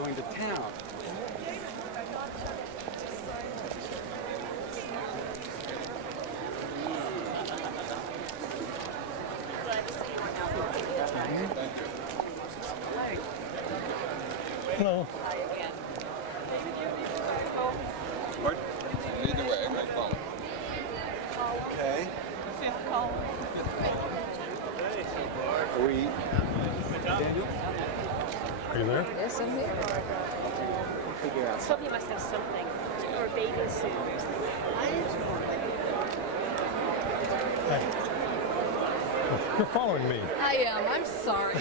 going to town. Hello. Pardon? Either way, I'm going to follow. Okay. Fifth call. Are we? Daniel? Are you there? Yes, I'm here. We'll figure out. Sophie must have something. Or a bathing suit. Hey. You're following me. I am. I'm sorry.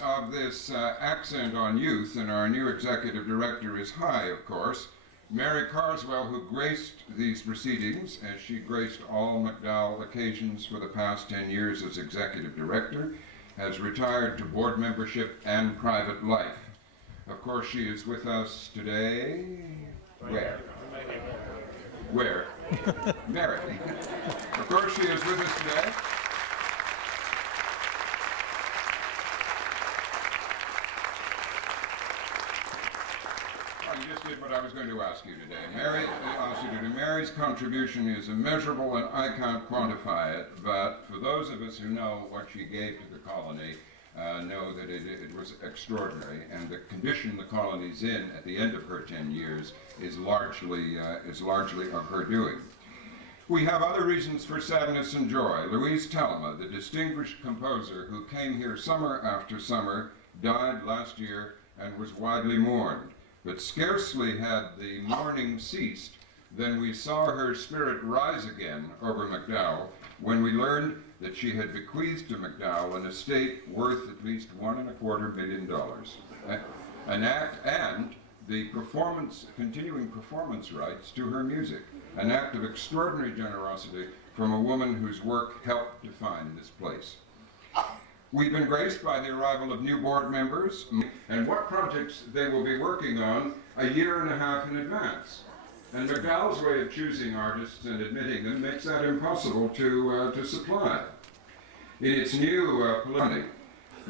Of this accent on youth, and our new executive director is high, of course. Mary Carswell, who graced these proceedings, as she graced all MacDowell occasions for the past 10 years as executive director, has retired to board membership and private life. Of course, she is with us today. Where? Where? Mary. Of course, she is with us today. You just did what I was going to ask you today. Mary's contribution is immeasurable and I can't quantify it, but for those of us who know what she gave to the colony, know that it was extraordinary, and the condition the colony's in at the end of her 10 years is largely of her doing. We have other reasons for sadness and joy. Louise Bourgeois, the distinguished composer who came here summer after summer, died last year and was widely mourned. But scarcely had the mourning ceased than we saw her spirit rise again over MacDowell when we learned that she had bequeathed to MacDowell an estate worth at least $1.25 million. An act and the continuing performance rights to her music. An act of extraordinary generosity from a woman whose work helped define this place. We've been graced by the arrival of new board members and what projects they will be working on a year and a half in advance. And MacDowell's way of choosing artists and admitting them makes that impossible to supply. In its new polity,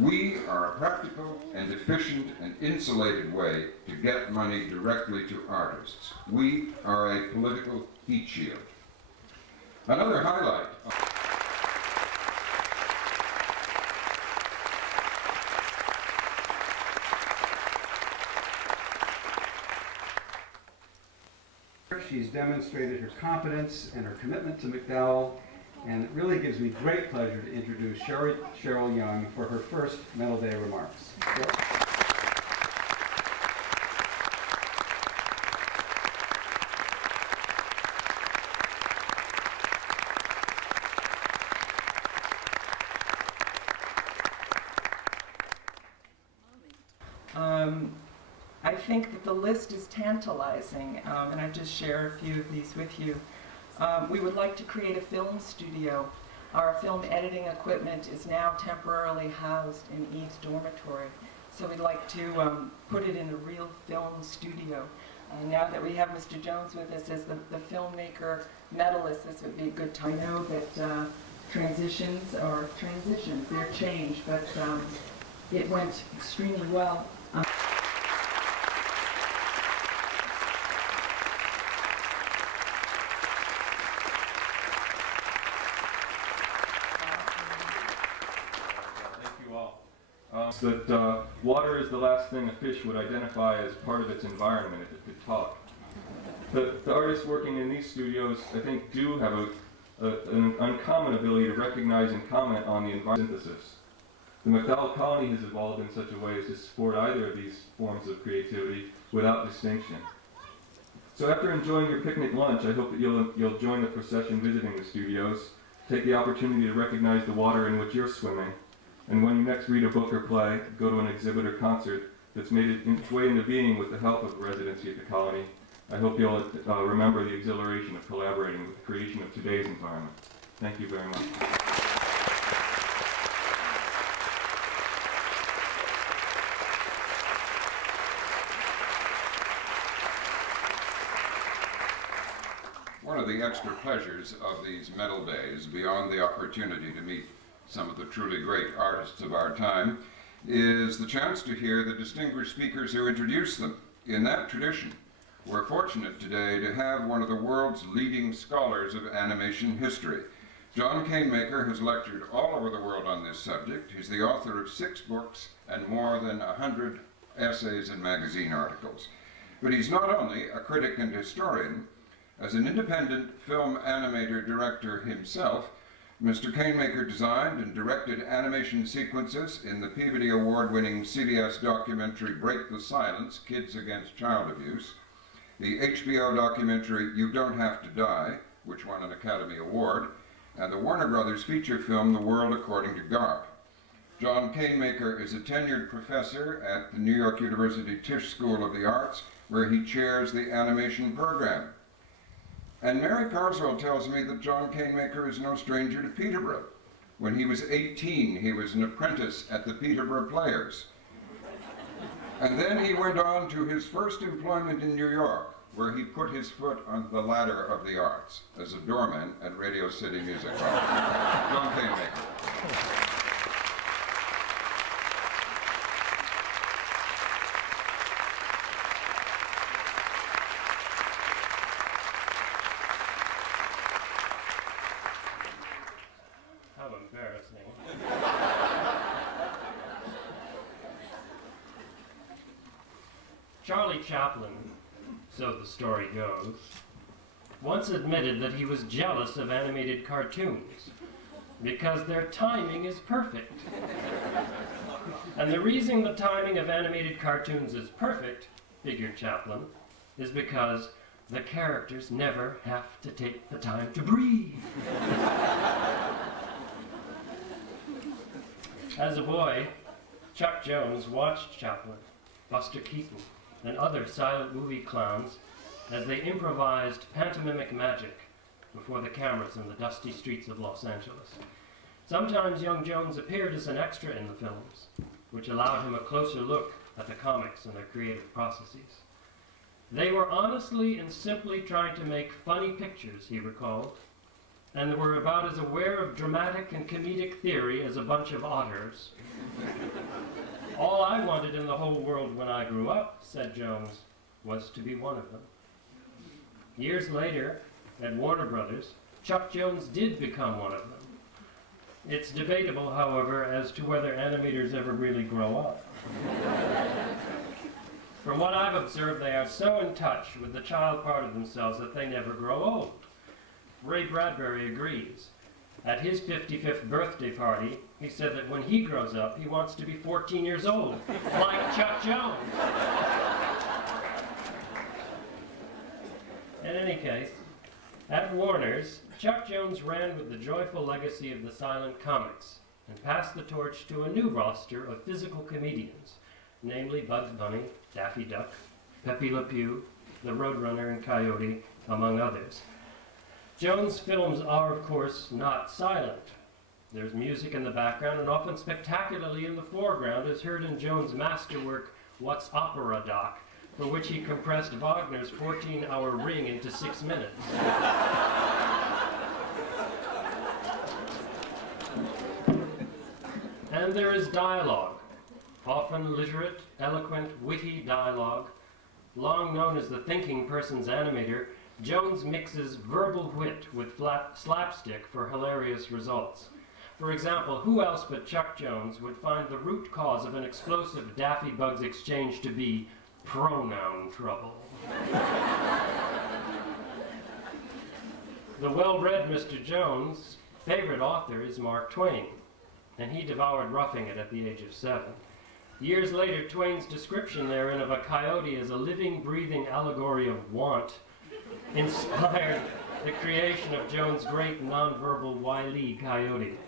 we are a practical and efficient and insulated way to get money directly to artists. We are a political heat shield. Another highlight. She's demonstrated her competence and her commitment to MacDowell, and it really gives me great pleasure to introduce Cheryl Young for her first Medal Day remarks. Cheryl? I think that the list is tantalizing, and I just share a few of these with you. We would like to create a film studio. Our film editing equipment is now temporarily housed in Eve's dormitory, so we'd like to put it in a real film studio. Now that we have Mr. Jones with us as the filmmaker medalist, this would be a good time. I know that transitions, they're change, but it went extremely well. That water is the last thing a fish would identify as part of its environment if it could talk. The artists working in these studios, I think, do have an uncommon ability to recognize and comment on the environment synthesis. The MacDowell colony has evolved in such a way as to support either of these forms of creativity without distinction. So after enjoying your picnic lunch, I hope that you'll join the procession visiting the studios, take the opportunity to recognize the water in which you're swimming, and when you next read a book or play, go to an exhibit or concert that's made its way into being with the help of residency at the colony. I hope you'll remember the exhilaration of collaborating with the creation of today's environment. Thank you very much. One of the extra pleasures of these medal days, beyond the opportunity to meet some of the truly great artists of our time, is the chance to hear the distinguished speakers who introduce them. In that tradition, we're fortunate today to have one of the world's leading scholars of animation history. John Canemaker has lectured all over the world on this subject. He's the author of 6 books and more than 100 essays and magazine articles. But he's not only a critic and historian. As an independent film animator director himself, Mr. Canemaker designed and directed animation sequences in the Peabody Award-winning CBS documentary Break the Silence, Kids Against Child Abuse, the HBO documentary You Don't Have to Die, which won an Academy Award, and the Warner Brothers feature film The World According to Garp. John Canemaker is a tenured professor at the New York University Tisch School of the Arts, where he chairs the animation program. And Mary Carswell tells me that John Canemaker is no stranger to Peterborough. When he was 18, he was an apprentice at the Peterborough Players. And then he went on to his first employment in New York, where he put his foot on the ladder of the arts as a doorman at Radio City Music Hall. John Canemaker. Charlie Chaplin, so the story goes, once admitted that he was jealous of animated cartoons because their timing is perfect. And the reason the timing of animated cartoons is perfect, figured Chaplin, is because the characters never have to take the time to breathe. As a boy, Chuck Jones watched Chaplin, Buster Keaton, and other silent movie clowns as they improvised pantomimic magic before the cameras in the dusty streets of Los Angeles. Sometimes young Jones appeared as an extra in the films, which allowed him a closer look at the comics and their creative processes. They were honestly and simply trying to make funny pictures, he recalled, and were about as aware of dramatic and comedic theory as a bunch of otters. All I wanted in the whole world when I grew up, said Jones, was to be one of them. Years later, at Warner Brothers, Chuck Jones did become one of them. It's debatable, however, as to whether animators ever really grow up. From what I've observed, they are so in touch with the child part of themselves that they never grow old. Ray Bradbury agrees. At his 55th birthday party, he said that when he grows up, he wants to be 14 years old, like Chuck Jones. In any case, at Warner's, Chuck Jones ran with the joyful legacy of the silent comics and passed the torch to a new roster of physical comedians, namely Bugs Bunny, Daffy Duck, Pepe Le Pew, the Roadrunner and Coyote, among others. Jones' films are, of course, not silent. There's music in the background and often spectacularly in the foreground, as heard in Jones' masterwork, What's Opera, Doc?, for which he compressed Wagner's 14-hour Ring into 6 minutes. And there is dialogue, often literate, eloquent, witty dialogue. Long known as the thinking person's animator, Jones mixes verbal wit with slapstick for hilarious results. For example, who else but Chuck Jones would find the root cause of an explosive Daffy Bugs exchange to be pronoun trouble? The well-read Mr. Jones' favorite author is Mark Twain. and he devoured Roughing It at the age of 7. Years later, Twain's description therein of a coyote as a living, breathing allegory of want inspired the creation of Jones' great nonverbal Wile E. Coyote.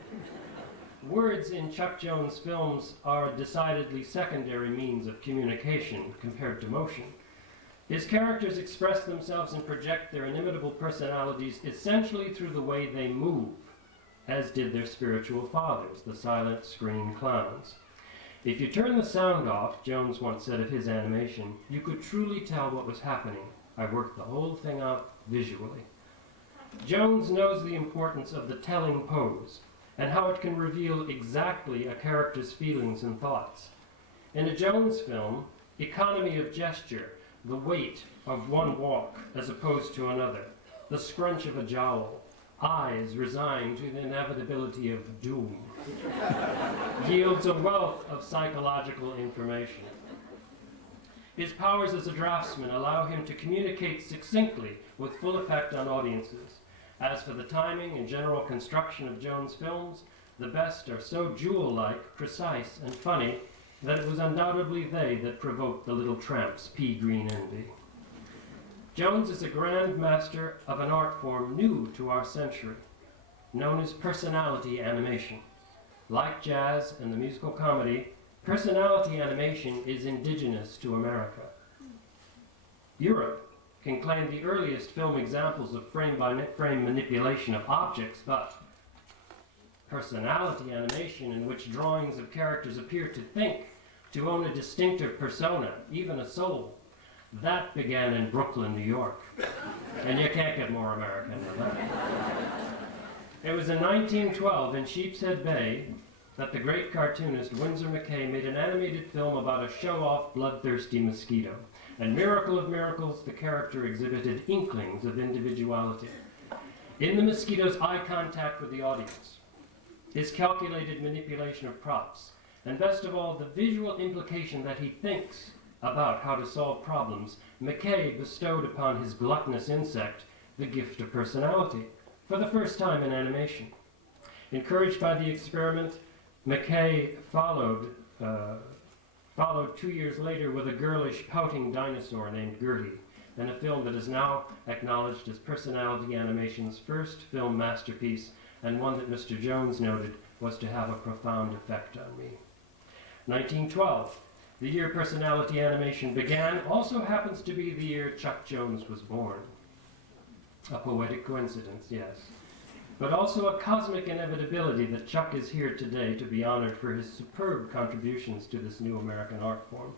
Words in Chuck Jones films are a decidedly secondary means of communication compared to motion. His characters express themselves and project their inimitable personalities essentially through the way they move, as did their spiritual fathers, the silent screen clowns. If you turn the sound off, Jones once said of his animation, you could truly tell what was happening. I worked the whole thing out visually. Jones knows the importance of the telling pose and how it can reveal exactly a character's feelings and thoughts. In a Jones film, economy of gesture, the weight of one walk as opposed to another, the scrunch of a jowl, eyes resigned to the inevitability of doom, yields a wealth of psychological information. His powers as a draftsman allow him to communicate succinctly with full effect on audiences. As for the timing and general construction of Jones' films, the best are so jewel-like, precise, and funny that it was undoubtedly they that provoked the little tramp's pea-green envy. Jones is a grand master of an art form new to our century, known as personality animation. Like jazz and the musical comedy, personality animation is indigenous to America. Europe can claim the earliest film examples of frame-by-frame manipulation of objects, but personality animation in which drawings of characters appear to think, to own a distinctive persona, even a soul, that began in Brooklyn, New York. And you can't get more American than that. It was in 1912 in Sheepshead Bay that the great cartoonist Winsor McCay made an animated film about a show-off, bloodthirsty mosquito. And miracle of miracles, the character exhibited inklings of individuality. In the mosquito's eye contact with the audience, his calculated manipulation of props, and best of all, the visual implication that he thinks about how to solve problems, McCay bestowed upon his gluttonous insect the gift of personality, for the first time in animation. Encouraged by the experiment, McCay followed 2 years later with a girlish, pouting dinosaur named Gertie, in a film that is now acknowledged as personality animation's first film masterpiece, and one that Mr. Jones noted was to have a profound effect on me. 1912, the year personality animation began, also happens to be the year Chuck Jones was born. A poetic coincidence, yes. But also a cosmic inevitability that Chuck is here today to be honored for his superb contributions to this new American art form.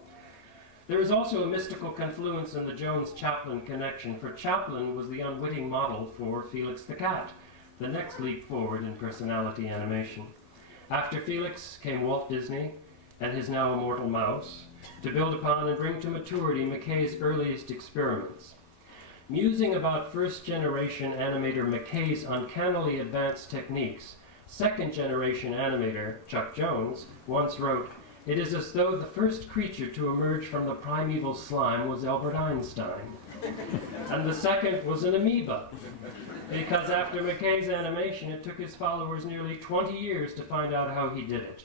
There is also a mystical confluence in the Jones-Chaplin connection, for Chaplin was the unwitting model for Felix the Cat, the next leap forward in personality animation. After Felix came Walt Disney and his now immortal mouse, to build upon and bring to maturity McCay's earliest experiments. Musing about first-generation animator McCay's uncannily advanced techniques, second-generation animator Chuck Jones once wrote, "It is as though the first creature to emerge from the primeval slime was Albert Einstein, and the second was an amoeba, because after McCay's animation, it took his followers nearly 20 years to find out how he did it.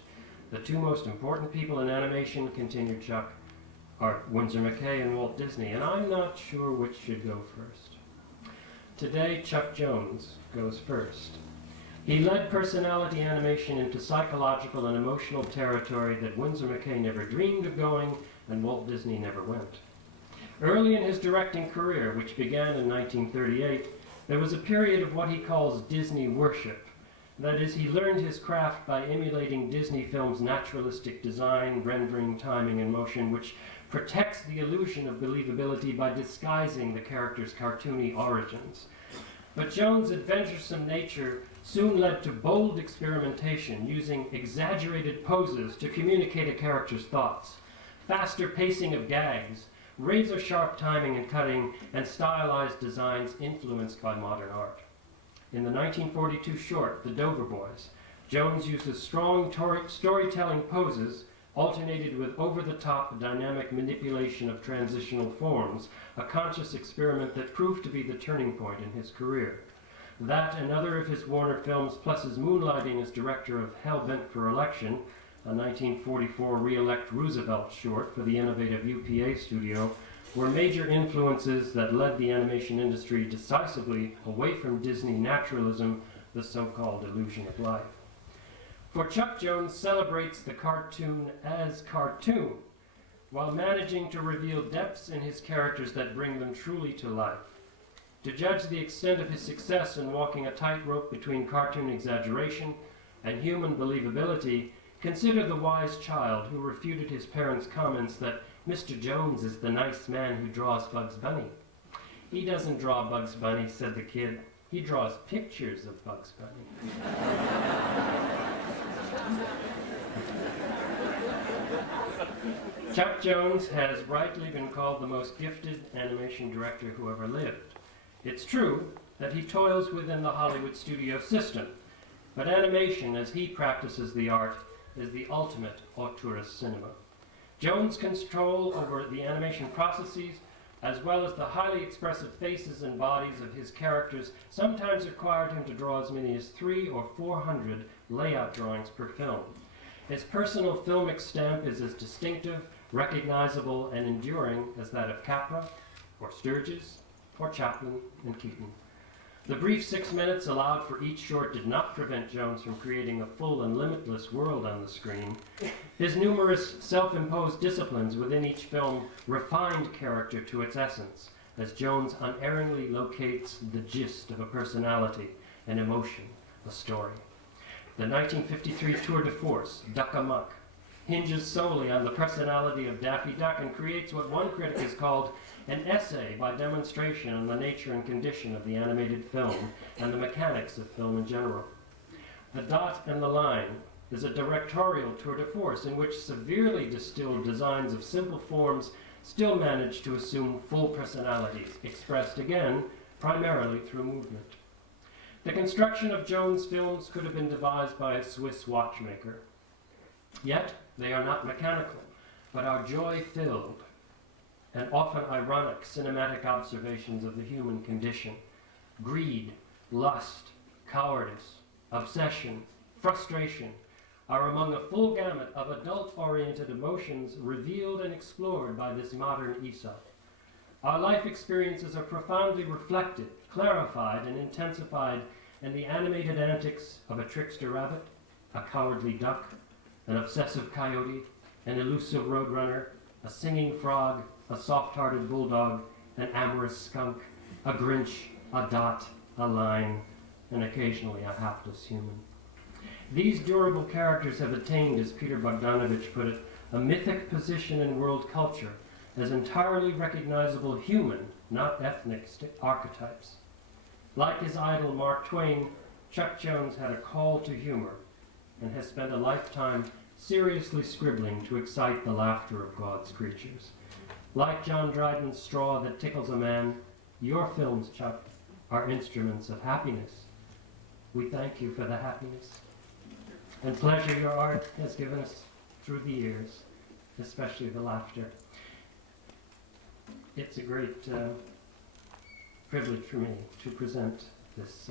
The two most important people in animation," continued Chuck, "are Winsor McCay and Walt Disney, and I'm not sure which should go first." Today, Chuck Jones goes first. He led personality animation into psychological and emotional territory that Winsor McCay never dreamed of going and Walt Disney never went. Early in his directing career, which began in 1938, there was a period of what he calls Disney worship. That is, he learned his craft by emulating Disney films' naturalistic design, rendering, timing, and motion, which protects the illusion of believability by disguising the character's cartoony origins. But Jones' adventuresome nature soon led to bold experimentation, using exaggerated poses to communicate a character's thoughts, faster pacing of gags, razor-sharp timing and cutting, and stylized designs influenced by modern art. In the 1942 short, The Dover Boys, Jones uses strong storytelling poses alternated with over-the-top dynamic manipulation of transitional forms, a conscious experiment that proved to be the turning point in his career. That and other of his Warner films, plus his moonlighting as director of Hell-Bent for Election, a 1944 Re-elect Roosevelt short for the innovative UPA studio, were major influences that led the animation industry decisively away from Disney naturalism, the so-called illusion of life. For Chuck Jones celebrates the cartoon as cartoon, while managing to reveal depths in his characters that bring them truly to life. To judge the extent of his success in walking a tightrope between cartoon exaggeration and human believability, consider the wise child who refuted his parents' comments that Mr. Jones is the nice man who draws Bugs Bunny. He doesn't draw Bugs Bunny, said the kid. He draws pictures of Bugs Bunny. Chuck Jones has rightly been called the most gifted animation director who ever lived. It's true that he toils within the Hollywood studio system, but animation, as he practices the art, is the ultimate auteurist cinema. Jones' control over the animation processes, as well as the highly expressive faces and bodies of his characters, sometimes required him to draw as many as 300 or 400 layout drawings per film. His personal filmic stamp is as distinctive, recognizable, and enduring as that of Capra, or Sturges, or Chaplin and Keaton. The brief 6 minutes allowed for each short did not prevent Jones from creating a full and limitless world on the screen. His numerous self-imposed disciplines within each film refined character to its essence, as Jones unerringly locates the gist of a personality, an emotion, a story. The 1953 tour de force, Duck Amuck, hinges solely on the personality of Daffy Duck and creates what one critic has called an essay by demonstration on the nature and condition of the animated film and the mechanics of film in general. The Dot and the Line is a directorial tour de force in which severely distilled designs of simple forms still manage to assume full personalities, expressed again primarily through movement. The construction of Jones' films could have been devised by a Swiss watchmaker. Yet, they are not mechanical, but are joy-filled and often ironic cinematic observations of the human condition. Greed, lust, cowardice, obsession, frustration are among a full gamut of adult-oriented emotions revealed and explored by this modern Aesop. Our life experiences are profoundly reflected, clarified, and intensified in the animated antics of a trickster rabbit, a cowardly duck, an obsessive coyote, an elusive roadrunner, a singing frog, a soft-hearted bulldog, an amorous skunk, a Grinch, a Dot, a Line, and occasionally a hapless human. These durable characters have attained, as Peter Bogdanovich put it, a mythic position in world culture as entirely recognizable human, not ethnic archetypes. Like his idol Mark Twain, Chuck Jones had a call to humor and has spent a lifetime seriously scribbling to excite the laughter of God's creatures. Like John Dryden's straw that tickles a man, your films, Chuck, are instruments of happiness. We thank you for the happiness and pleasure your art has given us through the years, especially the laughter. It's a great privilege for me to present this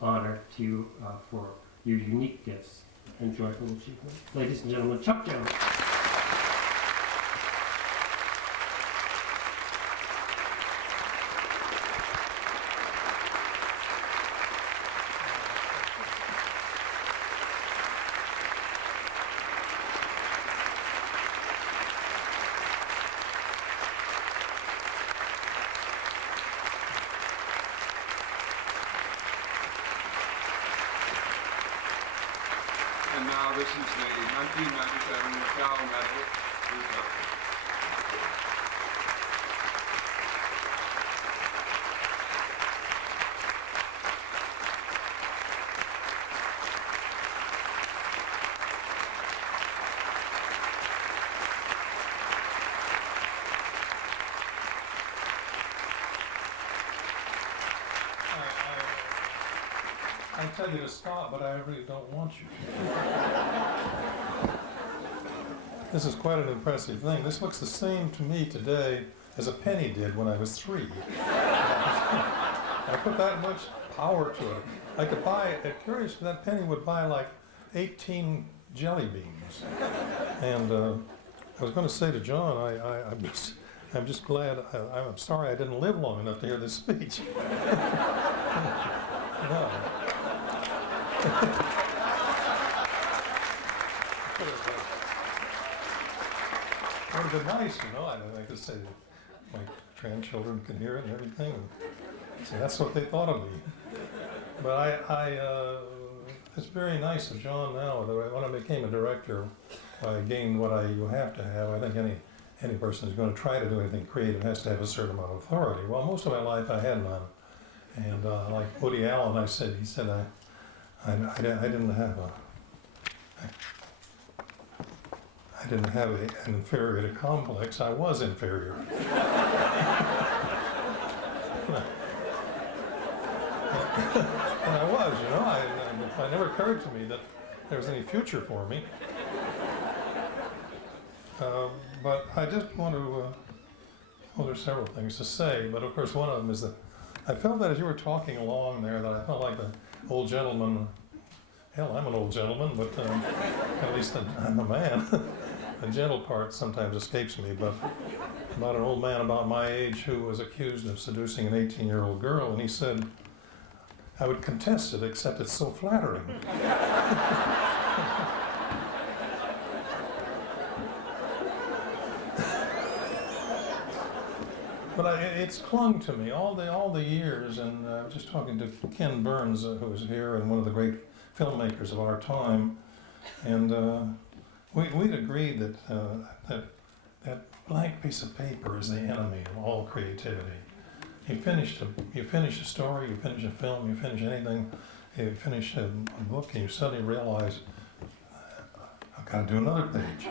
honor to you for your unique gifts and joyful achievement. Ladies and gentlemen, Chuck Jones. And now this is the 1997 MacDowell Medal. I tell you to stop, but I really don't want you. This is quite an impressive thing. This looks the same to me today as a penny did when I was 3. I put that much power to it. I could buy, curious, that penny would buy like 18 jelly beans. And I was going to say to John, I'm just glad, I'm sorry I didn't live long enough to hear this speech. No. It would have been nice, you know, I could say my grandchildren can hear it and everything. And see, that's what they thought of me. But it's very nice of John now. When I became a director, I gained what you have to have. I think any person who's going to try to do anything creative has to have a certain amount of authority. Well, most of my life I had none. And like Woody Allen, he said I didn't have an inferiority complex. I was inferior. And I was, you know. It never occurred to me that there was any future for me. But I just want to, well, there's several things to say, but of course one of them is that I felt that as you were talking along there, that I felt like the old gentleman. Hell, I'm an old gentleman, but at least I'm a man. The gentle part sometimes escapes me, but about an old man about my age who was accused of seducing an 18-year-old girl, and he said, I would contest it, except it's so flattering. But it's clung to me all the years, and I was just talking to Ken Burns, who was here and one of the great filmmakers of our time, and we'd agreed that blank piece of paper is the enemy of all creativity. You finish a story, you finish a film, you finish anything, you finish a book, and you suddenly realize, I've got to do another page.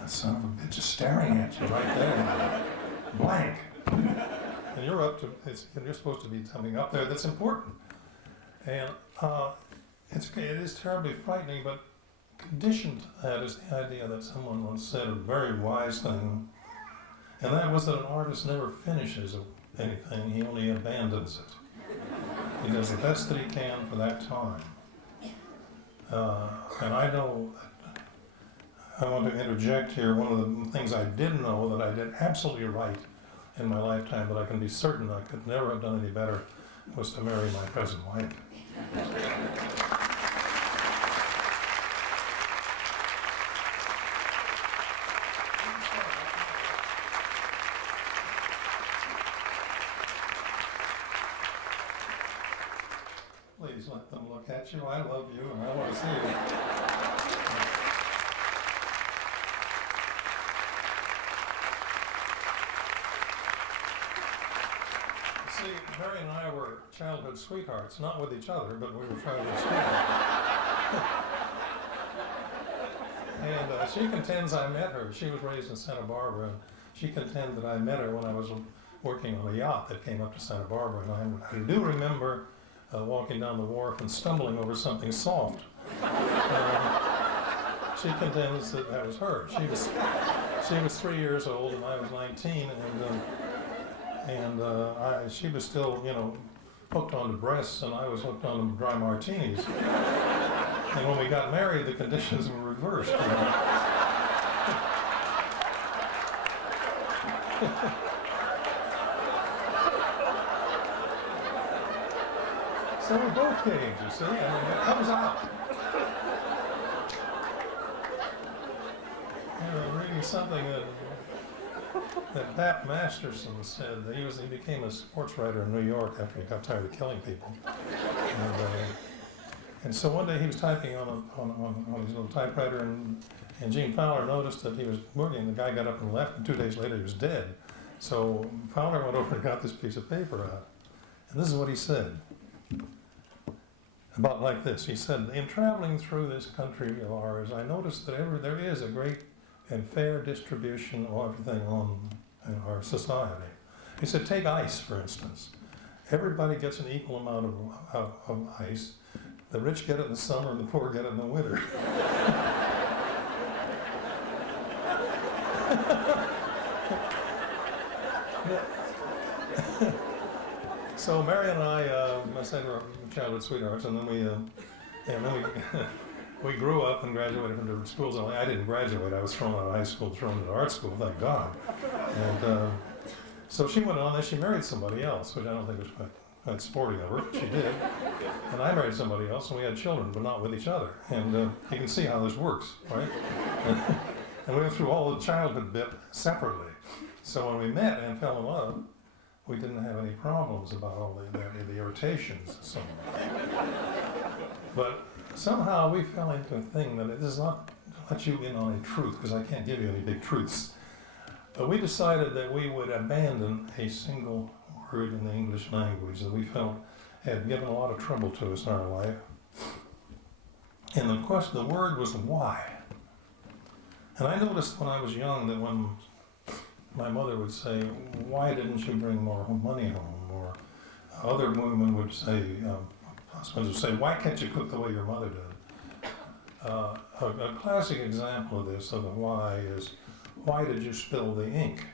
That son of a bitch is staring at you right there, blank. And you're you're supposed to be something up there that's important. And it is terribly frightening, but conditioned to that is the idea that someone once said a very wise thing, and that was that an artist never finishes anything, he only abandons it. He does the best that he can for that time. And I know, I want to interject here, one of the things I did know that I did absolutely right in my lifetime, but I can be certain I could never have done any better, was to marry my present wife. Please let them look at you. I love you and I want to see you. See, Mary and I were childhood sweethearts, not with each other, but we were childhood sweethearts. And she contends I met her. She was raised in Santa Barbara, and she contends that I met her when I was working on a yacht that came up to Santa Barbara. And I do remember walking down the wharf and stumbling over something soft. She contends that that was her. She was 3 years old and I was 19, and she was still, you know, hooked on the breasts, and I was hooked on the dry martinis. And when we got married, the conditions were reversed. You know? So we both came, you see, and it comes out. I'm reading something that Bat Masterson said. He became a sports writer in New York after he got tired of killing people. And so one day he was typing on his little typewriter, and Gene Fowler noticed that he was working. The guy got up and left, and 2 days later he was dead. So Fowler went over and got this piece of paper out. And this is what he said. About like this. He said, in traveling through this country of ours, I noticed that there is a great and fair distribution of everything in our society. He said, take ice, for instance. Everybody gets an equal amount of ice. The rich get it in the summer and the poor get it in the winter. So Mary and I said we're childhood sweethearts, and then we grew up and graduated from different schools. I didn't graduate. I was thrown out of high school, thrown into art school, thank God. And so she went on, and she married somebody else, which I don't think was quite sporting of her. She did. And I married somebody else, and we had children, but not with each other. And you can see how this works, right? And we went through all the childhood bit separately. So when we met and fell in love, we didn't have any problems about all the irritations and so on. But somehow we fell into a thing that it does not let you in on a truth, because I can't give you any big truths. But we decided that we would abandon a single word in the English language that we felt had given a lot of trouble to us in our life. And the word was why. And I noticed when I was young that when my mother would say, "Why didn't you bring more money home?" Or other women would say, husbands would say, "Why can't you cook the way your mother did?" A classic example of this, of the why, is, "Why did you spill the ink?"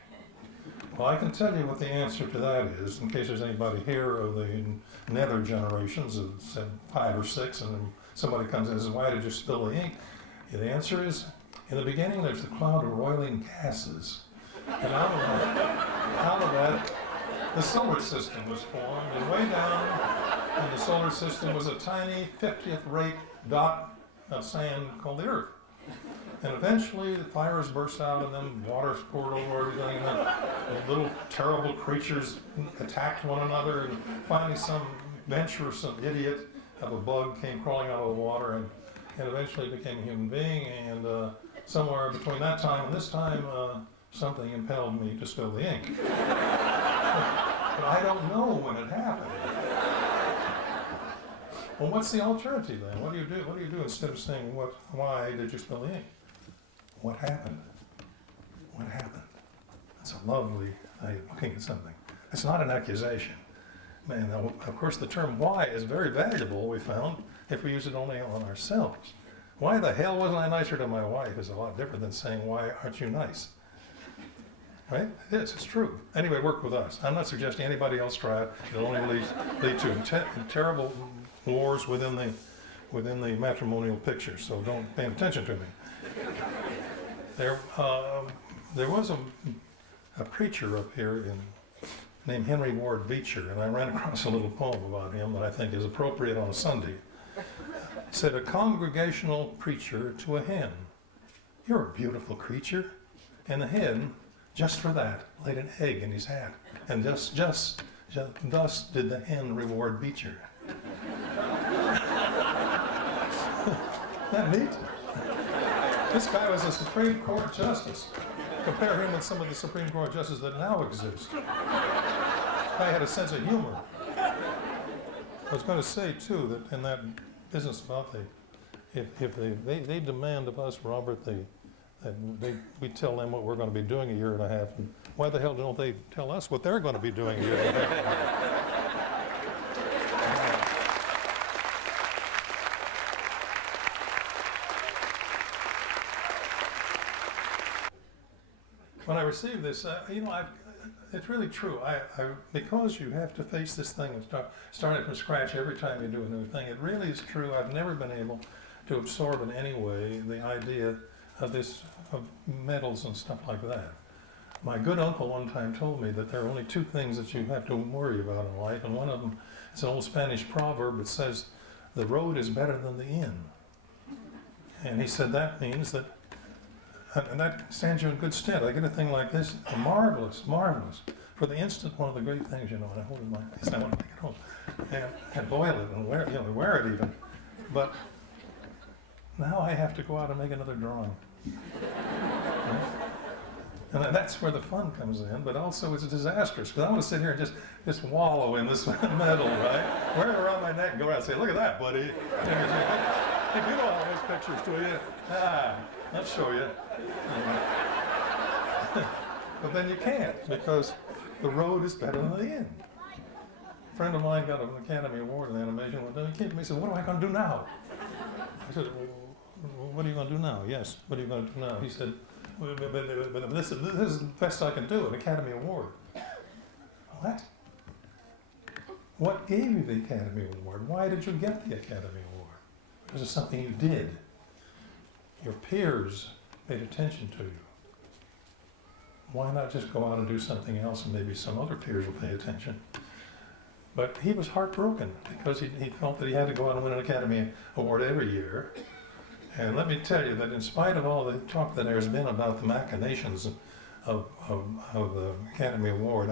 Well, I can tell you what the answer to that is, in case there's anybody here of the nether generations of, say, 5 or 6, and then somebody comes in and says, "Why did you spill the ink?" Yeah, the answer is, in the beginning there's the cloud of roiling gases. And out of that, the solar system was formed, and way down in the solar system was a tiny 50th rate dot of sand called the Earth. And eventually the fires burst out, and then water poured over everything, and then little terrible creatures attacked one another, and finally some venturesome idiot of a bug came crawling out of the water and eventually became a human being. And somewhere between that time and this time, something impelled me to spill the ink. But I don't know when it happened. Well, what's the alternative then? What do you do? What do you do instead of saying, why did you spill the ink? What happened? What happened? It's a lovely way of looking at something. It's not an accusation. Man, of course, the term why is very valuable, we found, if we use it only on ourselves. Why the hell wasn't I nicer to my wife is a lot different than saying, why aren't you nice? Right? It is, it's true. Anyway, work with us. I'm not suggesting anybody else try it. It'll only lead to terrible wars within the matrimonial picture, so don't pay attention to me. There was a preacher up here named Henry Ward Beecher, and I ran across a little poem about him that I think is appropriate on a Sunday. Said, "A congregational preacher to a hen, 'You're a beautiful creature,' and the hen, just for that, laid an egg in his hat, and just thus did the hen reward Beecher." Isn't that neat? This guy was a Supreme Court justice. Compare him with some of the Supreme Court justices that now exist. I had a sense of humor. I was going to say, too, that in that business about if they demand of us, Robert, we tell them what we're going to be doing a year and a half, and why the hell don't they tell us what they're going to be doing a year and a half? When I received this, it's really true. Because you have to face this thing and start it from scratch every time you do a new thing, it really is true. I've never been able to absorb in any way the idea of medals and stuff like that. My good uncle one time told me that there are only 2 things that you have to worry about in life, and one of them is an old Spanish proverb that says, "The road is better than the inn." And he said that means that, and that stands you in good stead. I get a thing like this, marvelous, marvelous. For the instant, one of the great things, and I hold it in my hands, I want to take it home and boil it and wear it even. But now I have to go out and make another drawing. Right? And that's where the fun comes in, but also it's disastrous, because I want to sit here and just wallow in this medal, right? Wear it around my neck and go around and say, "Look at that, buddy." If you know how to make pictures, do you? I'll show you. But then you can't, because the road is better than the inn. A friend of mine got an Academy Award in animation one time. He came to me and said, "What am I going to do now?" I said, "Well, what are you going to do now?" "Yes, what are you going to do now?" He said, "But this is the best I can do, an Academy Award." "What?" what gave you the Academy Award? Why did you get the Academy Award? Because it's something you did. Your peers paid attention to you. Why not just go out and do something else and maybe some other peers will pay attention? But he was heartbroken because he felt that he had to go out and win an Academy Award every year. And let me tell you that in spite of all the talk that there's been about the machinations of the Academy Award,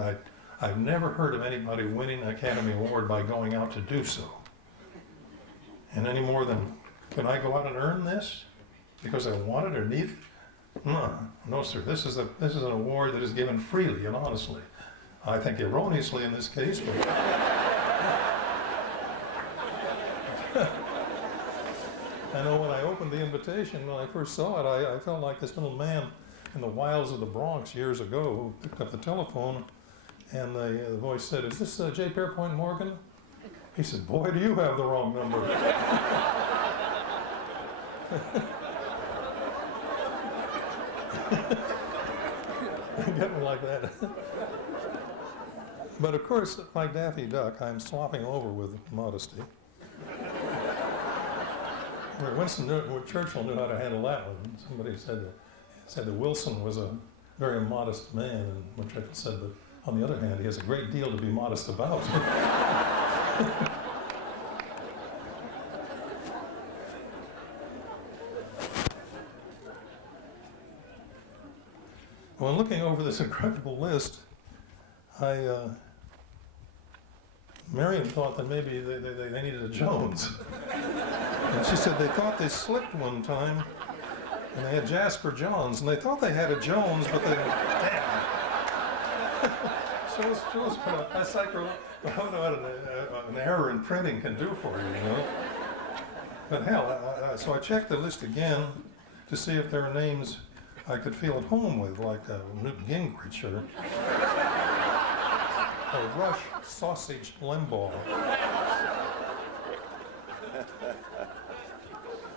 I've never heard of anybody winning an Academy Award by going out to do so. And any more than, can I go out and earn this because I want it or need it? No, sir. This is an award that is given freely and honestly. I think erroneously in this case, but I know when I opened the invitation, when I first saw it, I felt like this little man in the wilds of the Bronx years ago who picked up the telephone, and the voice said, "Is this J. Pierpoint Morgan?" He said, "Boy, do you have the wrong number." Getting like that. But of course, like Daffy Duck, I'm slopping over with modesty. Where Churchill knew how to handle that one. Somebody said that Wilson was a very modest man, and when Churchill said that, on the other hand, he has a great deal to be modest about. When looking over this incredible list, Marion thought that maybe they needed a Jones. And she said they thought they slipped one time, and they had Jasper Johns, and they thought they had a Jones, but they, damn. Shows what an error in printing can do for you, you know. But hell, so I checked the list again to see if there are names I could feel at home with, like Newt Gingrich or Rush Sausage Limbaugh.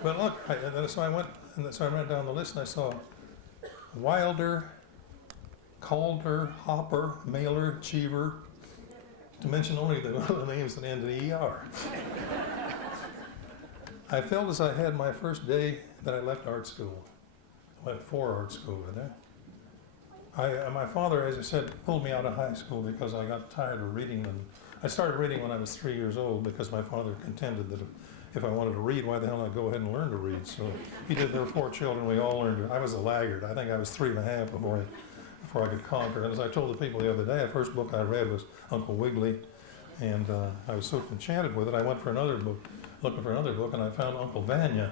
But look, so I went down the list and I saw Wilder, Calder, Hopper, Mailer, Cheever, to mention only the names that end in ER. I felt as I had my first day that I left art school. I went for art school with her. My father, as I said, pulled me out of high school because I got tired of reading them. I started reading when I was 3 years old because my father contended that if I wanted to read, why the hell not go ahead and learn to read? So he did. There were 4 children. We all learned. I was a laggard. I think I was 3 1/2 before I could conquer. And as I told the people the other day, the first book I read was Uncle Wiggily, and I was so enchanted with it, I went for another book, looking for another book, and I found Uncle Vanya.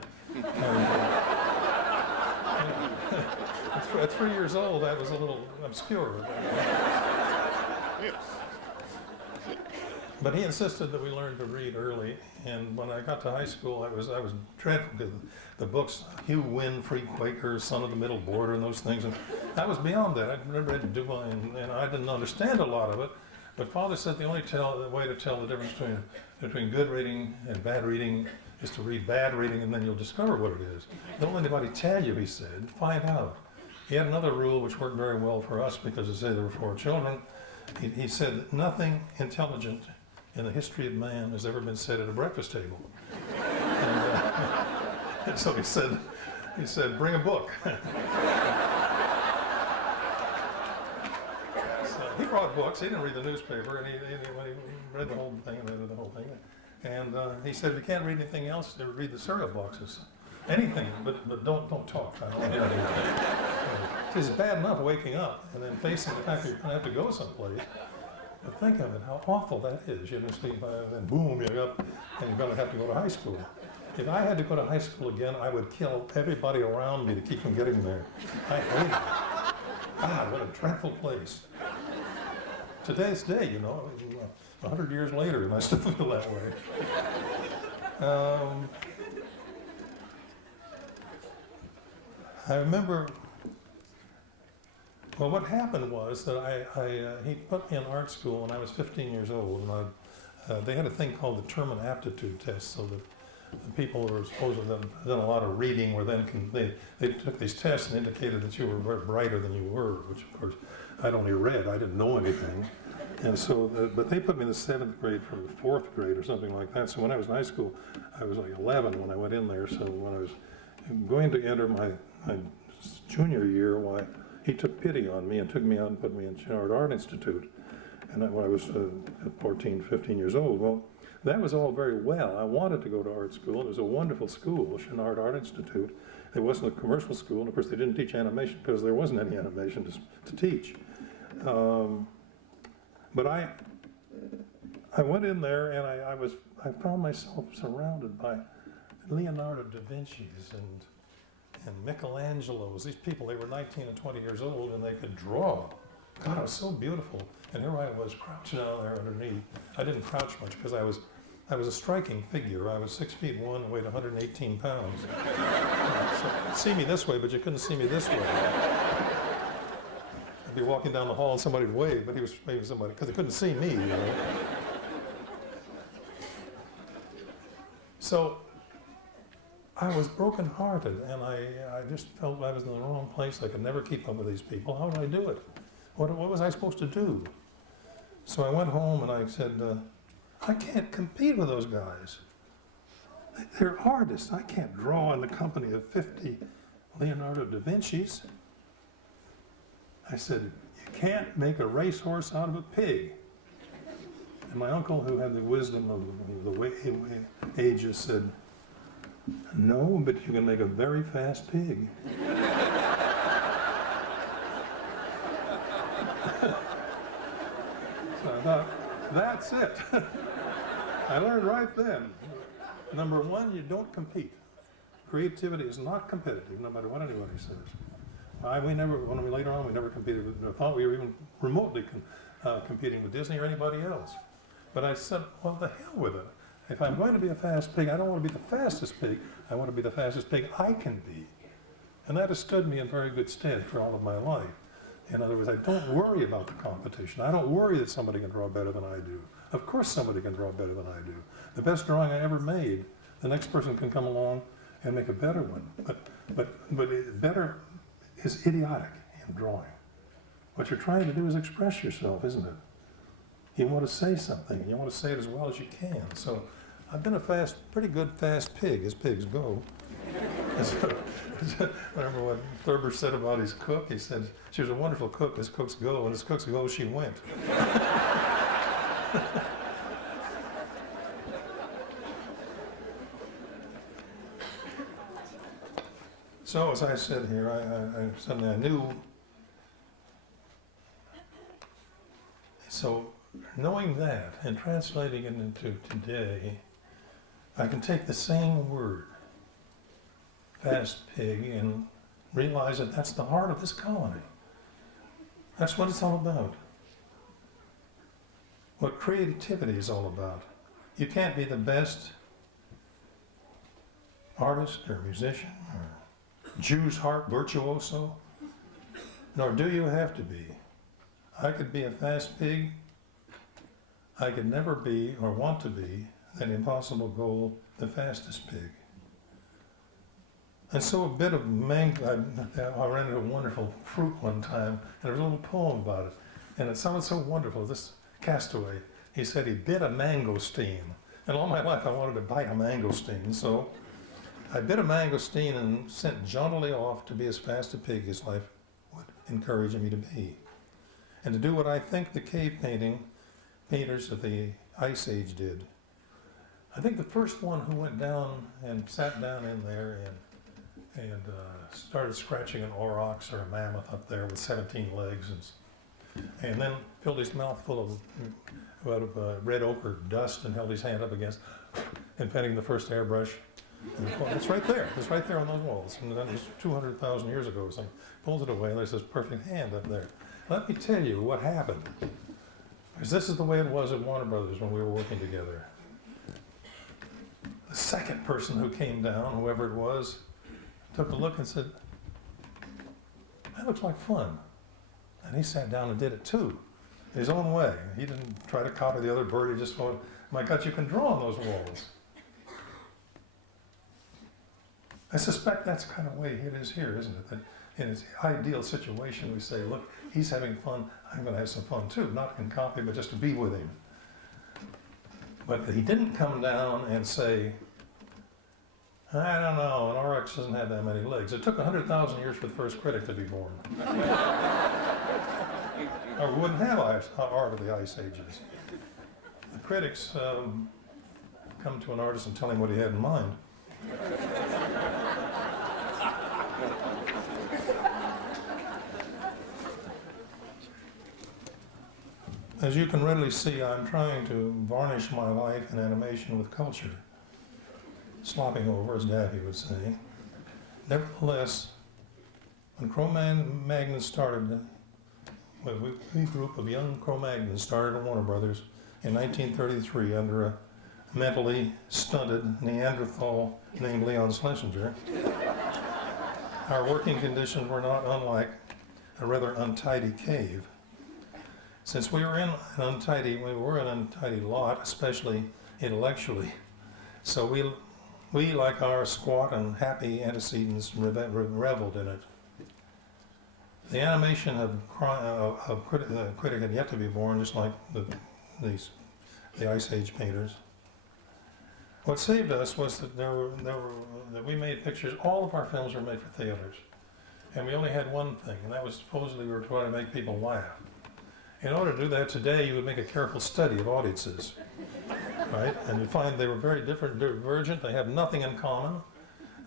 At 3 years old, that was a little obscure. But he insisted that we learn to read early, and when I got to high school, I was dreadful because the books, Hugh Wynne, Free Quaker, Son of the Middle Border, and those things, and I was beyond that. I'd read Dumas, and I didn't understand a lot of it. But Father said the only way to tell the difference between good reading and bad reading is to read bad reading, and then you'll discover what it is. Don't let anybody tell you, he said. Find out. He had another rule which worked very well for us because, as I say, there were 4 children. He said that nothing intelligent in the history of man has ever been said at a breakfast table. And so he said, bring a book. So he brought books. He didn't read the newspaper, and when he read the whole thing, and he said, if you can't read anything else, read the cereal boxes. Anything, but don't talk. I don't want to hear anything. It's bad enough waking up and then facing the fact that you're going to have to go someplace. But think of it, how awful that is. You're going to sleep, and then boom, you're up, and you're going to have to go to high school. If I had to go to high school again, I would kill everybody around me to keep from getting there. I hate it. God, what a dreadful place. Today's day, 100 years later, and I still feel that way. I remember, well, what happened was that he put me in art school when I was 15 years old, and they had a thing called the term and aptitude test, so that the people who were supposed to have done a lot of reading were then, they took these tests and indicated that you were brighter than you were, which of course I'd only read, I didn't know anything. And so, but they put me in the 7th grade from the 4th grade or something like that. So when I was in high school, I was like 11 when I went in there. So when I was going to enter my junior year, why, he took pity on me and took me out and put me in Chenard Art Institute. And when I was 14, 15 years old, well, that was all very well. I wanted to go to art school. It was a wonderful school, Chenard Art Institute. It wasn't a commercial school, and of course they didn't teach animation because there wasn't any animation to teach. But I went in there and I found myself surrounded by Leonardo da Vinci's and Michelangelo's. These people, they were 19 and 20 years old and they could draw. God, it was so beautiful. And here I was crouching down there underneath. I didn't crouch much because I was a striking figure. I was 6'1" and weighed 118 pounds. So you could see me this way, but you couldn't see me this way. I'd be walking down the hall and somebody would wave, but he was waving somebody because they couldn't see me, you know. So I was brokenhearted, and I just felt I was in the wrong place. I could never keep up with these people. How did I do it? What was I supposed to do? So I went home and I said, I can't compete with those guys. They're artists. I can't draw in the company of 50 Leonardo da Vinci's. I said, you can't make a racehorse out of a pig. And my uncle, who had the wisdom of the ages, said, no, but you can make a very fast pig. So I thought, that's it. I learned right then. Number one, you don't compete. Creativity is not competitive, no matter what anybody says. Later on, we never competed with, I thought we were even remotely competing with Disney or anybody else. But I said, well, the hell with it. If I'm going to be a fast pig, I don't want to be the fastest pig. I want to be the fastest pig I can be. And that has stood me in very good stead for all of my life. In other words, I don't worry about the competition. I don't worry that somebody can draw better than I do. Of course somebody can draw better than I do. The best drawing I ever made, the next person can come along and make a better one. But better is idiotic in drawing. What you're trying to do is express yourself, isn't it? You want to say something, and you want to say it as well as you can. So I've been a pretty good fast pig, as pigs go. Remember what Thurber said about his cook? He said, she was a wonderful cook, as cooks go, and as cooks go, she went. So as I said here, suddenly I knew. So knowing that and translating it into today, I can take the same word, fast pig, and realize that that's the heart of this colony. That's what it's all about. What creativity is all about. You can't be the best artist or musician or Jew's harp virtuoso, nor do you have to be. I could be a fast pig. I could never be or want to be that impossible goal, the fastest pig. And so a bit of mango, I ran into a wonderful fruit one time, and there was a little poem about it. And it sounded so wonderful, this castaway. He said he bit a mangosteen. And all my life I wanted to bite a mangosteen, so I bit a mangosteen and sent jauntily off to be as fast a pig as life would encourage me to be. And to do what I think the cave painters of the Ice Age did. I think the first one who went down and sat down in there and started scratching an aurochs or a mammoth up there with 17 legs and then filled his mouth full of red ochre dust and held his hand up against and petting the first airbrush. And it's right there. It's right there on those walls. And that was 200,000 years ago or something. Pulls it away and there's this perfect hand up there. Let me tell you what happened. Because this is the way it was at Warner Brothers when we were working together. The second person who came down, whoever it was, took a look and said, that looks like fun. And he sat down and did it too, his own way. He didn't try to copy the other bird. He just thought, my God, you can draw on those walls. I suspect that's the kind of way it is here, isn't it? in his ideal situation, we say, look, he's having fun, I'm going to have some fun too, not in copy, but just to be with him. But he didn't come down and say, I don't know, an oryx doesn't have that many legs. It took 100,000 years for the first critic to be born. Or we wouldn't have art of the Ice Ages. The critics come to an artist and tell him what he had in mind. As you can readily see, I'm trying to varnish my life in animation with culture. Slopping over, as Daffy would say. Nevertheless, when Cro-Magnon started, a group of young Cro-Magnons started at Warner Brothers in 1933 under a mentally stunted Neanderthal named Leon Schlesinger. Our working conditions were not unlike a rather untidy cave. Since we were an untidy lot, especially intellectually, so we like our squat and happy antecedents, reveled in it. The animation of the critic had yet to be born, just like the Ice Age painters. What saved us was that that we made pictures. All of our films were made for theaters, and we only had one thing, and that was supposedly we were trying to make people laugh. In order to do that today, you would make a careful study of audiences, right? And you'd find they were very divergent. They have nothing in common.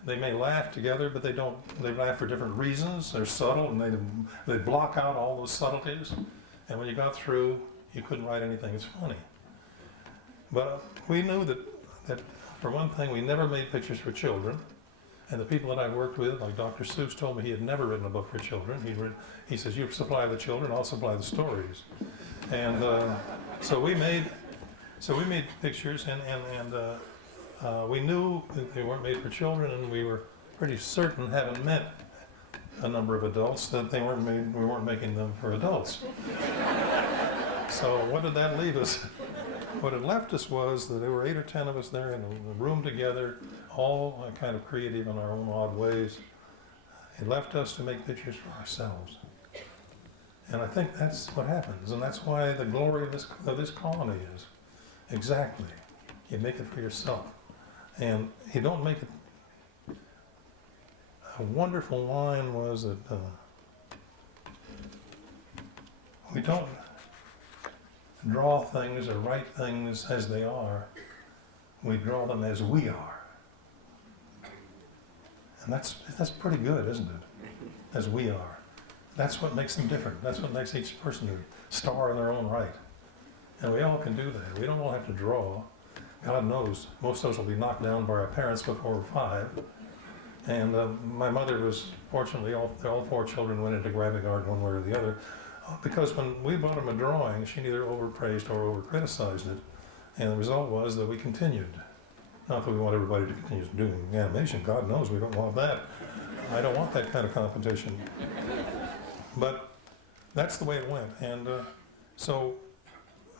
They may laugh together, but they don't. They laugh for different reasons. They're subtle, and they block out all those subtleties. And when you got through, you couldn't write anything as funny. But we knew that for one thing, we never made pictures for children. And the people that I worked with, like Dr. Seuss, told me he had never written a book for children. He says, "You supply the children, I'll supply the stories." And so we made pictures, and we knew that they weren't made for children, and we were pretty certain, having met a number of adults, that we weren't making them for adults. So what did that leave us? What it left us was that there were 8 or 10 of us there in a room together, all kind of creative in our own odd ways. It left us to make pictures for ourselves. And I think that's what happens, and that's why the glory of this colony is. Exactly. You make it for yourself. And you don't make it. A wonderful line was that we don't draw things or write things as they are. We draw them as we are. And that's pretty good, isn't it? As we are. That's what makes them different. That's what makes each person a star in their own right. And we all can do that. We don't all have to draw. God knows, most of us will be knocked down by our parents before we're 5. And my mother was, fortunately, all 4 children went into graphic art one way or the other. Because when we brought them a drawing, she neither overpraised or overcriticized it. And the result was that we continued. Not that we want everybody to continue doing animation. God knows we don't want that. I don't want that kind of competition. But that's the way it went. And so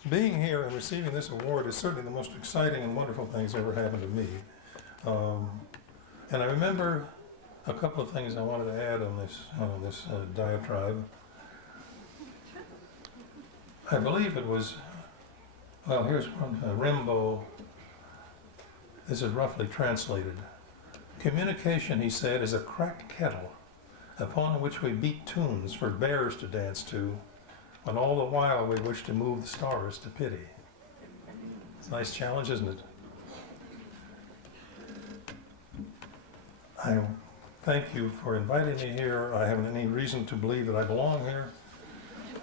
being here and receiving this award is certainly the most exciting and wonderful thing that's ever happened to me. And I remember a couple of things I wanted to add on this diatribe. I believe it was, well, here's one, Rimbaud. This is roughly translated. Communication, he said, is a cracked kettle upon which we beat tunes for bears to dance to, when all the while we wish to move the stars to pity. It's a nice challenge, isn't it? I thank you for inviting me here. I haven't any reason to believe that I belong here,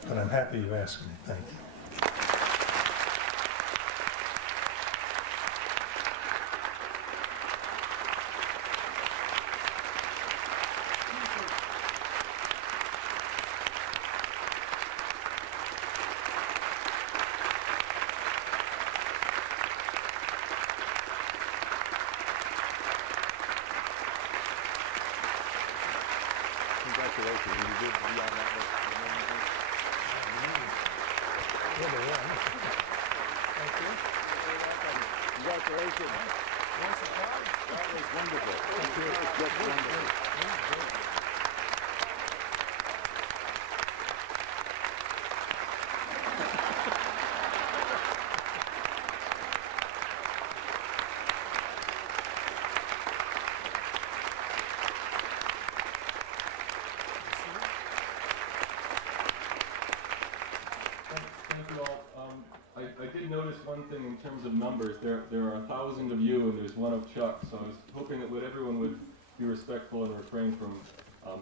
but I'm happy you asked me. Thank you. thing in terms of numbers. There are 1,000 of you and there's one of Chuck, so I was hoping that everyone would be respectful and refrain from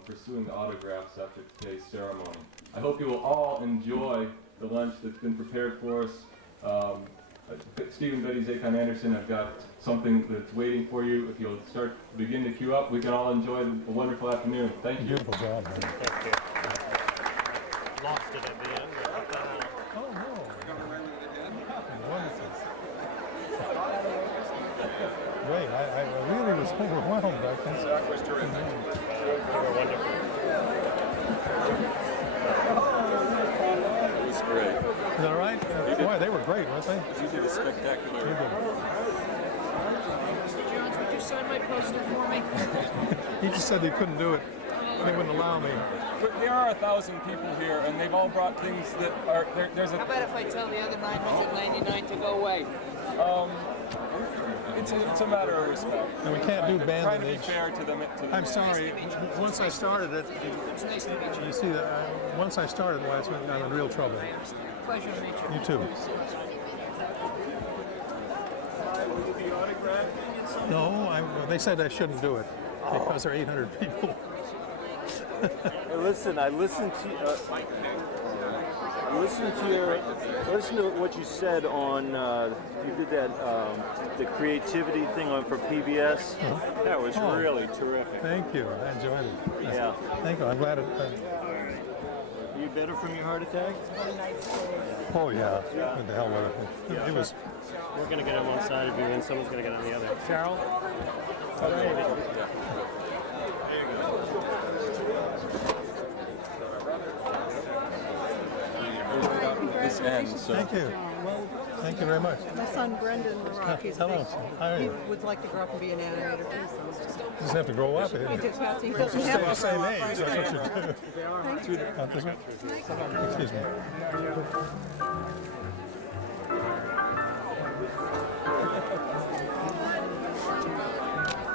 pursuing autographs after today's ceremony. I hope you will all enjoy the lunch that's been prepared for us. Steve and Betty Zakon Anderson have got something that's waiting for you. If you'll begin to queue up, we can all enjoy a wonderful afternoon. Thank you. Beautiful job, man. Thank you. Lost it at the end. Oh, no. Wonderful. Great. I really was overwhelmed back then. That was terrific. They were wonderful. It was great. Is that all right? Boy, they were great, weren't they? You did a spectacular. You did. Mr. Jones, would you sign my poster for me? He just said he couldn't do it. They wouldn't allow me. But there are 1,000 people here, and they've all brought things that are there's a. How about if I tell the other 999 to go away? It's a matter of respect. And we can't do Trying to be bandage. fair to them. I'm sorry. Once I started it, It's nice to meet you. you see that once I started, well, I'm in real trouble. Pleasure to meet you. You too. No, they said I shouldn't do it because there are 800 people. Hey, listen, I listened to listen to what you said on you did that the creativity thing on for PBS. That was really terrific. Thank you. I enjoyed it. Yeah. Thank you. I'm glad it. You better from your heart attack? Oh yeah. What the hell with it? It was. We're going to get on one side of you, and someone's going to get on the other. Cheryl? This ends. So. Thank you. Thank you very much. My son Brendan Rock is Hello. How are he you? would like to grow up and be an animator too. Just have to grow up. He Stay doesn't have the to same grow age. up. That's what you do. This way? Excuse me.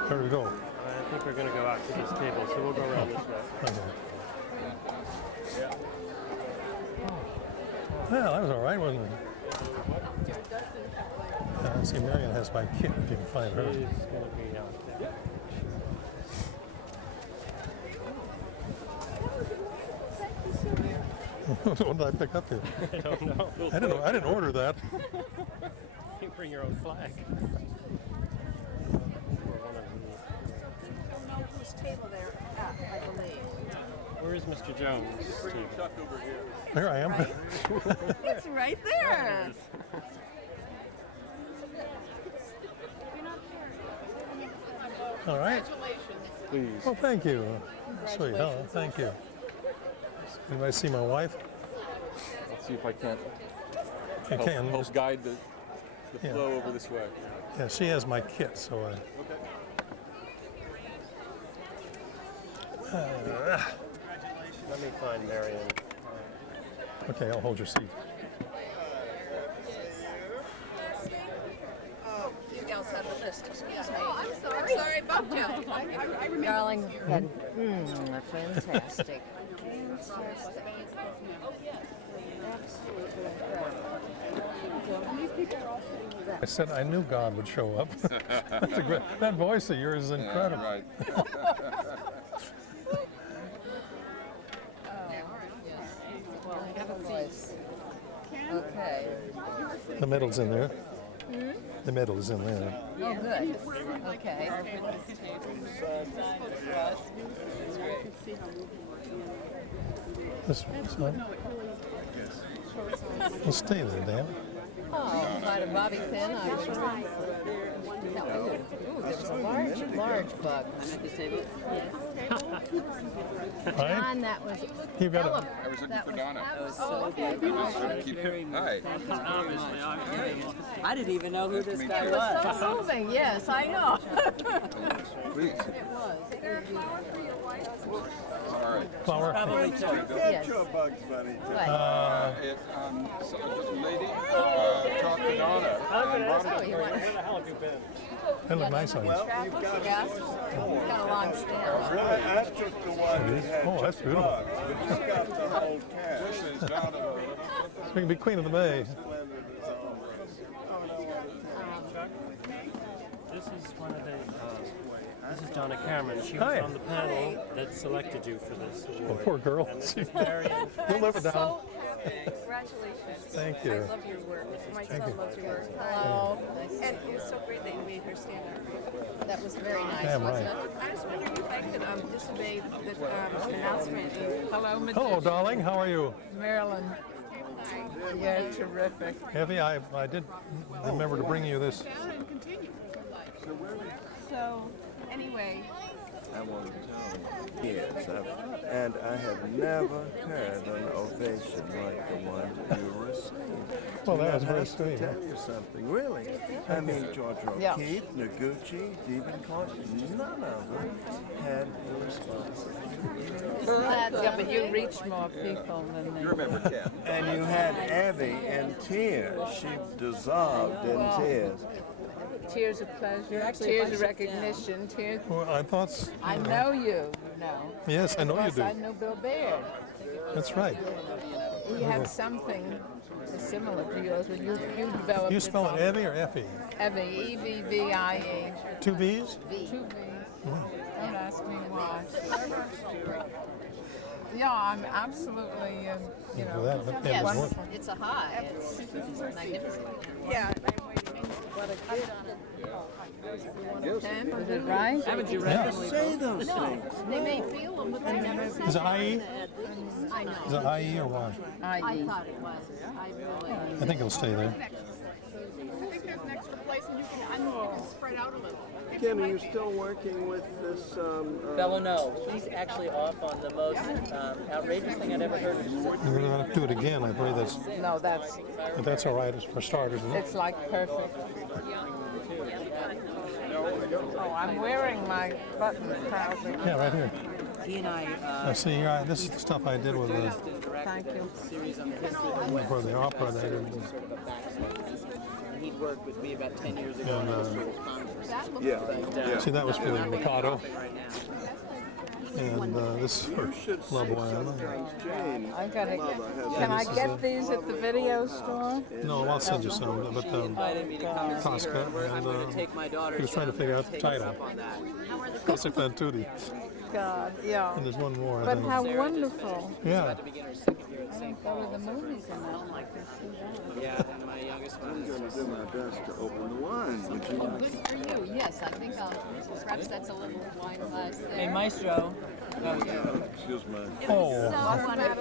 Where do we go? I think we're going to go out to this table, so we'll go around this way. Okay. Well, that was all right, wasn't it? See, Marion has my kit, if you can find her. She's going to be out there. What did I pick up here? I don't know. I didn't order that. You bring your own flag. Whose table they're at, I believe. Where is Mr. Jones? Steve? Here I am. It's right there. All right. Please. Well, thank you. Sweet. Oh, thank you. Anybody see my wife? Let's see if I can't You can. help guide the Yeah. flow over this way. Yeah, she has my kit, so I. Let me find Marion. Okay, I'll hold your seat. You gals have a list, excuse me. Oh, I'm sorry. I'm sorry I bumped you. I remember. Darling, fantastic. I said I knew God would show up. That's a great, that voice of yours is incredible. Right. Okay. The medal's in there. The medal is in there. Oh, good. Okay. This one. Well, stay there, Dan. Oh, by the bobby pin, I was right. Ooh, there was a large bug. Right? John, that was You've got a, I was looking for Donna. so good. Hi. I didn't even know who this guy was. So moving, yes, I know. Please. It was. All right. flower. Yes. Bugs Bunny. So this lady talked to Donna. Oh, you want They look nice on you. yeah? Got a long stem. I took the one that had Oh, that's beautiful. but she's got the whole cat. This is Donna. We can be Queen of the Bay. Donna Cameron. She was Hi. on the panel that selected you for this Oh, award. poor girl. And this is very We'll live it down. Congratulations. Thank you. I love your work. My Thank son you. loves your work. Hello. And it was so great that you made her stand up. That was very nice, Damn wasn't right. it? I was wondering if I could disobey the announcement. Hello, Hello, darling. How are you? Marilyn. Yeah, terrific. Heavy, I did remember to bring you this. So, anyway, I want to tell you, yes, and I have never heard an ovation like the one you received. Well, that And was very has to sweet. tell you something, really. I mean, George Yeah. O'Keeffe, Noguchi, Stephen Clark, none of them had the responsibility. Yeah, but you reach more people than they. You remember Ken? And you had Abby in tears. She dissolved in tears. tears of pleasure, tears of recognition, tears. Well, I thought. I know you know. Yes, I know you Because do. I know Bill Baird. That's right. He had something similar to yours when you developed. You spell it Evie or Effie? Evie, E-V-V-I-E. Two V's? Two V's. Don't ask me why. Yeah, I'm absolutely, you know. That Yes, was wonderful. it's a high. It's magnificent. Yeah. Is it right? Haven't you Yeah. Say those things. They may feel them, but they never say Is it IE? I know. Is it IE or Y? I thought it was. I really. I think it'll stay there. I think there's an extra place and you can spread out a little. Ken, are you still working with this? Fellow, no. He's actually off on the most outrageous thing I'd ever heard of. We're going to have to do it again. I believe that's. No, that's, But that's all right for starters, isn't it? it's like perfect. Oh, I'm wearing my buttons proudly. Yeah, right here. He and I see. This is the stuff I did with the Thank you. series on the history of the West. for the opera. That I did. And he'd worked with me about 10 years ago. And, Yeah. see, that was for the Mikado, Right now. and this is for Love Island. I gotta, can I get these at the video store? No, I'll send you some. But Invited me to come and see Tosca, her. I'm going and to take my daughter. he was trying to figure out the title. On that. Classic Fan Tutti. God, yeah. And there's one more. I But think. how wonderful. Yeah. To begin her second year at I St. don't go to the Paul's. movies and I don't like to see that. Yeah, and my youngest one I'm is going to do my best to open the wine. Would you like? Good for you. Yes, I think perhaps that's a little wine glass there. Hey, Maestro. Excuse me. Oh,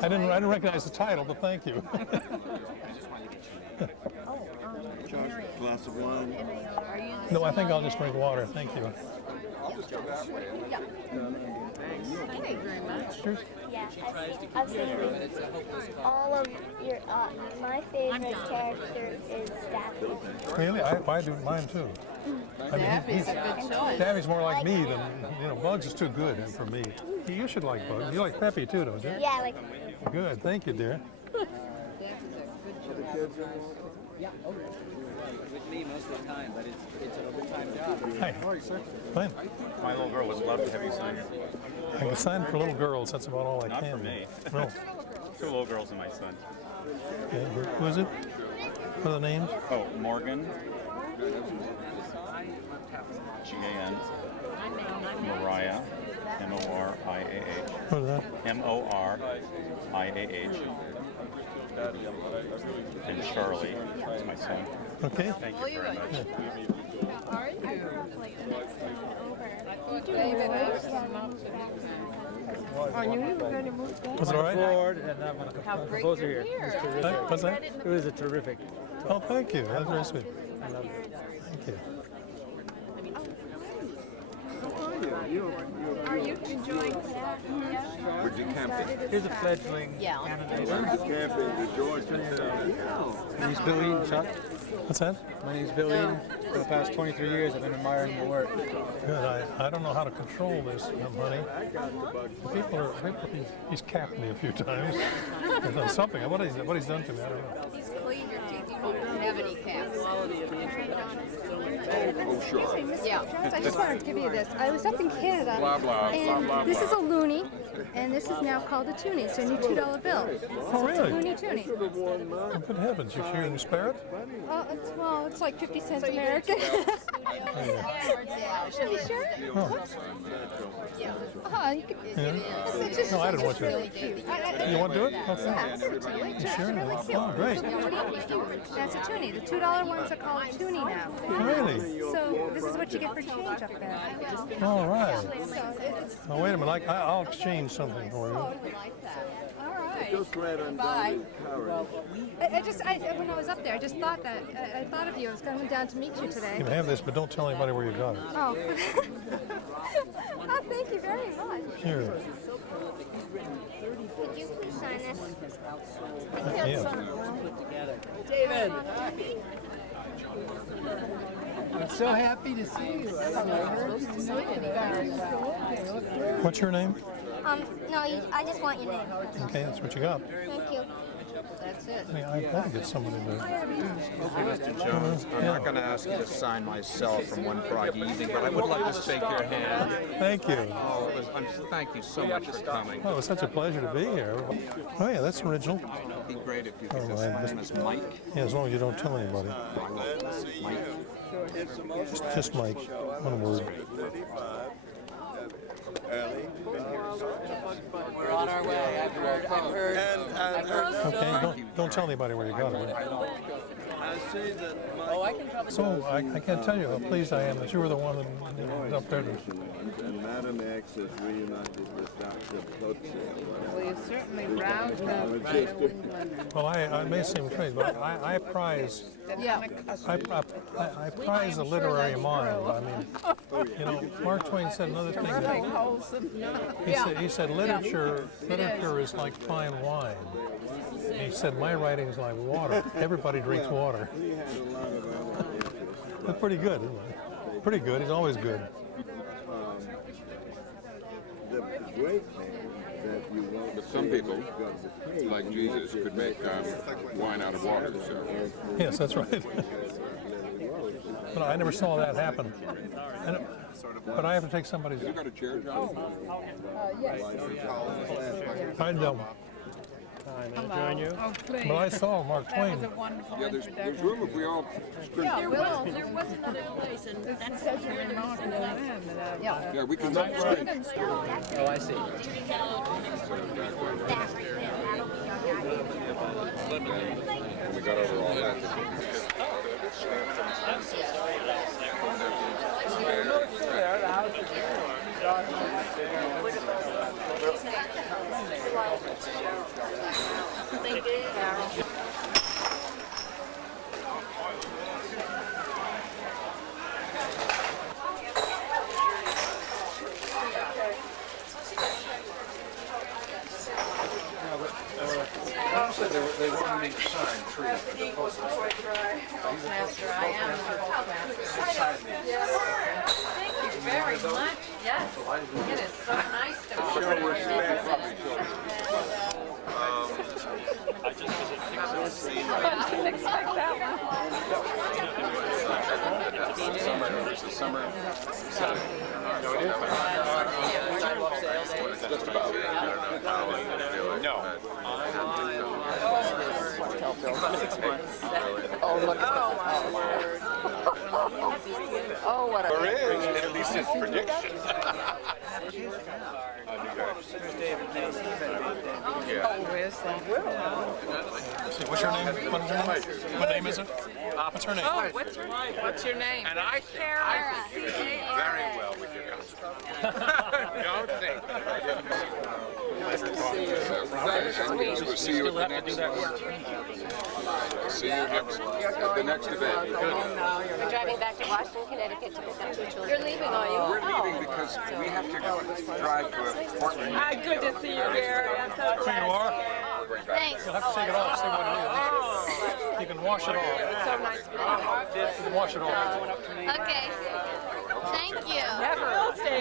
I didn't recognize the title, but thank you. Josh, glass of wine. No, I think I'll just drink water. Thank you. Yeah. Thank you very much. Cheers. Yeah, I've seen all of your. My favorite character is Daffy. Really? I do mine too. I mean, Daffy's a good choice. Daffy's more like me than, Bugs is too good for me. You should like Bugs. You like Peppy too, don't you? Yeah, like. Good. Thank you, dear. Daffy's a good choice. Yeah, with me most of the time, but it's an overtime job. Hi. Fine. My little girl would love to have you sign it. I can sign for little girls. That's about all I Not can for do. me. No. 2 little girls and my son. Okay. Who is it? What are the names? Oh, Morgan. G-A-N. Mariah. M-O-R-I-A-H. What is that? M-O-R-I-A-H. And Charlie is my son. Okay. Thank you very much. How are you? David asked them not to. Oh, you were going to move there? Was it all right? And I'm a How great composer you're here. here. What's that? It was a terrific. Oh, thank you. That's very sweet. Thank you. Are you enjoying that? Would you camping? Here's a fledgling Yeah. Camping to George. My name's Bill Eaton, Chuck. What's that? My name's Bill Eaton. For the past 23 years, I've been admiring your work. Good. I don't know how to control this, honey. He's capped me a few times. He's done something. What he's done to me, I don't know. He's cleaned your teeth. You don't have any caps. Oh, sure. Yeah. I just want to give you this. I was up in Canada, Blah, blah, and blah, blah, this blah. is a loonie, and this is now called a toonie. It's a new $2 bill. Oh, really? Looney Toonie. Oh, good heavens, you sure you can spare it? It's like 50 cents American. Are you sure? Oh. You could, Yeah. it's just, No, I didn't want just you. really cute. You want to do it? Okay. Yeah, I'll give it to you. It's Sure. really cute. Oh, great. That's a toonie. The $2 ones are called toonie now. Really? So this is what you get for change up there. All right. So it's, Now, wait a minute. I'll exchange something for you. all right. Bye. When I was up there, I just thought that I thought of you. I was coming down to meet you today. You can have this, but don't tell anybody where you got it. Oh. Oh, thank you very much. Here. Could you please sign this? Yeah. David. I'm so happy to see you. What's your name? No, I just want your name. Okay, that's what you got. Thank you. That's it. I've got to get somebody to. Okay, Mr. Jones, I'm not going to ask you to sign myself from One Friday Evening, but I would like to shake your hand. Thank you. Oh, thank you so much for coming. Oh, it's such a pleasure to be here. Oh, yeah, that's original. It'd be great if you could Oh, just man. my name is Mike. Yeah, as long as you don't tell anybody. Mike. Just Mike. One word. We're on our way. I've heard. Okay, don't tell anybody where you got it. Oh, I can probably. So I can't tell you how pleased I am that you were the one that up there. And Madam X is reunited with Dr. Plotzer. Well, you certainly roused up right England. Well, I may seem crazy, but I prize. Yeah. I prize the literary mind. I mean, you know, Mark Twain said another thing. That he said literature is like fine wine. And he said my writing is like water. Everybody drinks water. That's pretty good, isn't it? Pretty good. He's always good. The great thing that you won't But some people, like Jesus, could make wine out of water. So. Yes, that's right. But I never saw that happen. But I have to take somebody's. You got a chair, John? Yes. I don't. Join you? Oh, please. But I saw Mark Twain. That was a wonderful Yeah, there's room if we all. Yeah, there was another place, and that's such a remarkable man. Yeah, we can. Oh, I see. We got over all that. They wanted me to sign three. Postmaster, I am. Thank you very much. Yes. It is so nice to be here. I didn't expect that one. Summer. No, it is. Just about. No. 6 months. Oh, look at word. Oh, what a... At least it's prediction. What's your name? What name is it? What's her name? Oh, what's your name? And I think very well with you guys. Don't think. We'll see you at the next. See you at the next event. We're driving back to Washington, Connecticut to pick up 2 children. You're leaving, are you? We're leaving because we have to drive to Portland. Good to see you, Gary. I'm so Here you are. Thanks. You'll have to take it off, see what it is. You can wash it off. It's so nice to meet you. You can wash it off. Okay. Thank you.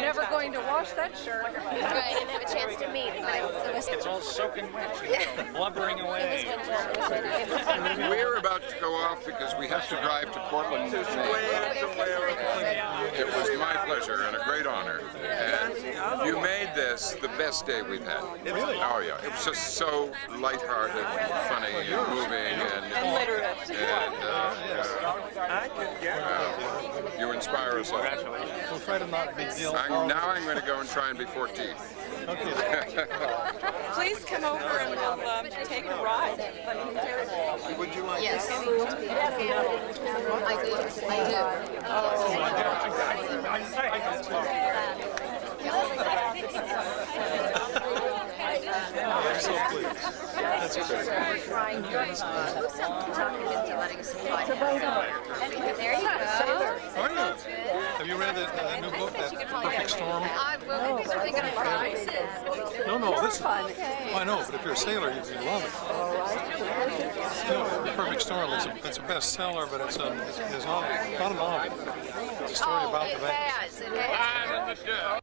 Never going to wash that shirt. I didn't have a chance to meet, but It's all soaking wet, blubbering away. We're about to go off because we have to drive to Portland. It was my pleasure and a great honor. And you made this the best day we've had. Really? Oh yeah, it was just so lighthearted, funny, and moving, and literate. You inspire us all. We'll try to not be ill. Now I'm going to go and try and be 14. Okay. Please come over and we'll take a ride. Would you like Yes. this? I do. I'm so pleased. That's great. There you go. Are you? Have you read that new book, that Perfect Storm? Well, certainly going to try. No, this. I know, but if you're a sailor, you love it. The Perfect Storm. It's a bestseller, but it's not a novel. It's a story about the It has.